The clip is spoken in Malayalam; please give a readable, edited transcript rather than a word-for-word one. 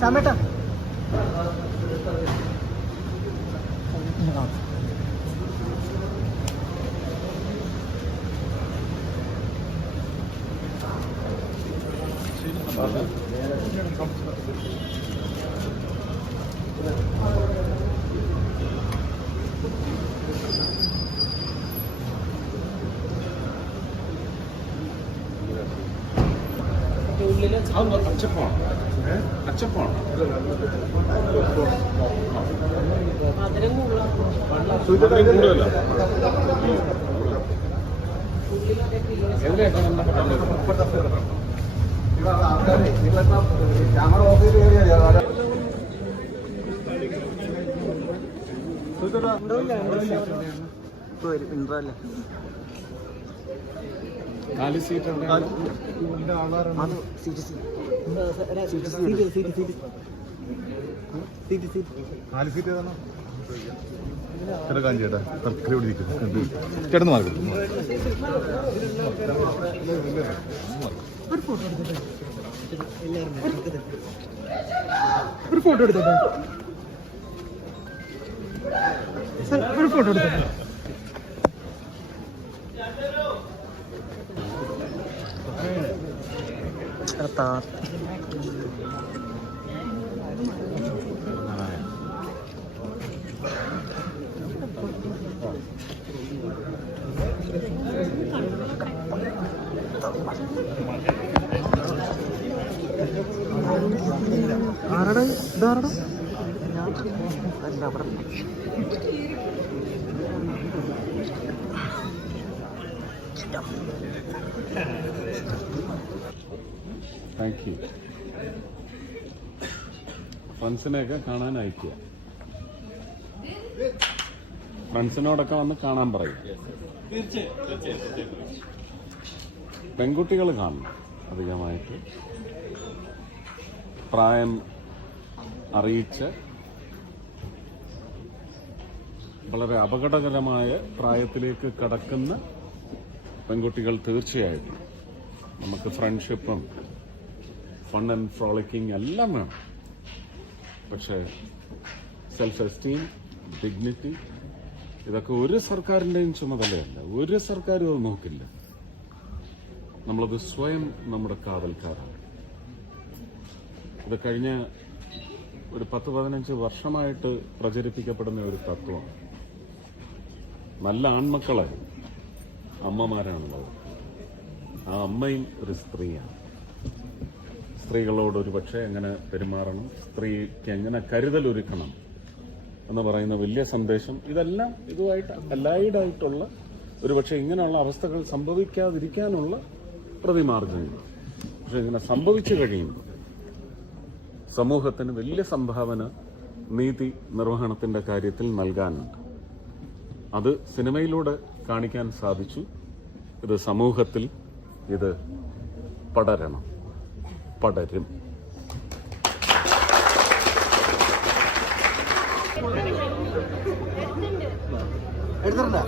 ശ്യാമേട്ടാ അച്ചപ്പാണ് അച്ചപ്പാണ് കൂടുതലല്ല എവിടെയൊക്കെ ക്യാമറ ഓഫ് ചെയ്ത് ഇൻട്രല്ലേ നാല് സീറ്റ് നാല് സീറ്റ് ചേട്ടാ ചേട്ടാ തർക്കരി ചേട്ടന്ന് മാറി ഒരു ഫോട്ടോ എടുത്തോ ഒരു ഫോട്ടോ എടുത്തോ ആരടാ ഇതാരടാ അല്ല അവിടെ താങ്ക് യു. ഫ്രണ്ട്സിനെയൊക്കെ കാണാൻ അയക്കുക. ഫ്രണ്ട്സിനോടൊക്കെ വന്ന് കാണാൻ പറയും. പെൺകുട്ടികൾ കാണണം അധികമായിട്ട്. പ്രായം അറിയിച്ച് വളരെ അപകടകരമായ പ്രായത്തിലേക്ക് കടക്കുന്ന പെൺകുട്ടികൾ തീർച്ചയായിട്ടും നമുക്ക് ഫ്രണ്ട്ഷിപ്പും ഫൺ ആൻഡ് ഫ്രോളിക്കിംഗ് എല്ലാം വേണം. പക്ഷേ സെൽഫ് എസ്റ്റീം, ഡിഗ്നിറ്റി ഇതൊക്കെ ഒരു സർക്കാരിൻ്റെയും ചുമതലയല്ല. ഒരു സർക്കാരും അത് നോക്കില്ല. നമ്മളത് സ്വയം നമ്മുടെ കാവൽക്കാരാണ്. ഇത് കഴിഞ്ഞ ഒരു 10-15 വർഷമായിട്ട് പ്രചരിപ്പിക്കപ്പെടുന്ന ഒരു തത്വമാണ്. നല്ല ആൺമക്കളെ അമ്മമാരാണുള്ളത്. ആ അമ്മയും ഒരു സ്ത്രീയാണ്. സ്ത്രീകളോട് ഒരു പക്ഷേ എങ്ങനെ പെരുമാറണം, സ്ത്രീക്ക് എങ്ങനെ കരുതലൊരുക്കണം എന്ന് പറയുന്ന വലിയ സന്ദേശം ഇതെല്ലാം ഇതുമായിട്ട് അലൈഡായിട്ടുള്ള ഒരു പക്ഷേ ഇങ്ങനെയുള്ള അവസ്ഥകൾ സംഭവിക്കാതിരിക്കാനുള്ള പ്രതിമാർഗങ്ങൾ. പക്ഷെ ഇങ്ങനെ സംഭവിച്ചു കഴിയുമ്പോൾ സമൂഹത്തിന് വലിയ സംഭാവന നീതി നിർവഹണത്തിന്റെ കാര്യത്തിൽ നൽകാനുണ്ട്. അത് സിനിമയിലൂടെ കാണിക്കാൻ സാധിച്ചു. ഇത് സമൂഹത്തിൽ ഇത് പടരണം, പടരും. എടുത്തിട്ടുണ്ടോ?